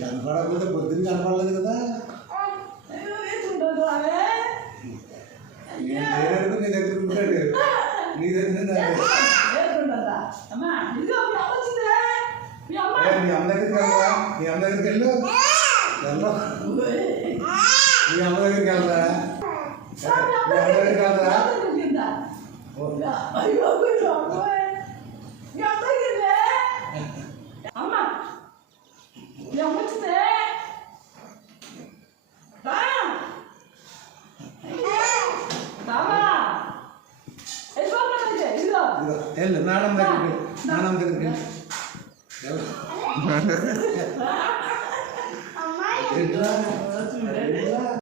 కనపడకపోతే పొద్దున్న కనపడలేదు కదా. నీ దగ్గర ఉంటాడు, నీ దగ్గర మీ అమ్మ దగ్గరికి వెళ్ళరా, మీ అమ్మ దగ్గరికి వెళ్ళు, వెళ్ళరా, మీ అమ్మ దగ్గరికి వెళ్ళరా, మీ అమ్మ దగ్గరికి వెళ్ళరా. వెళ్ళు నానమ్మ దగ్గరికి, నానమ్మ దగ్గరికి వెళ్ళు.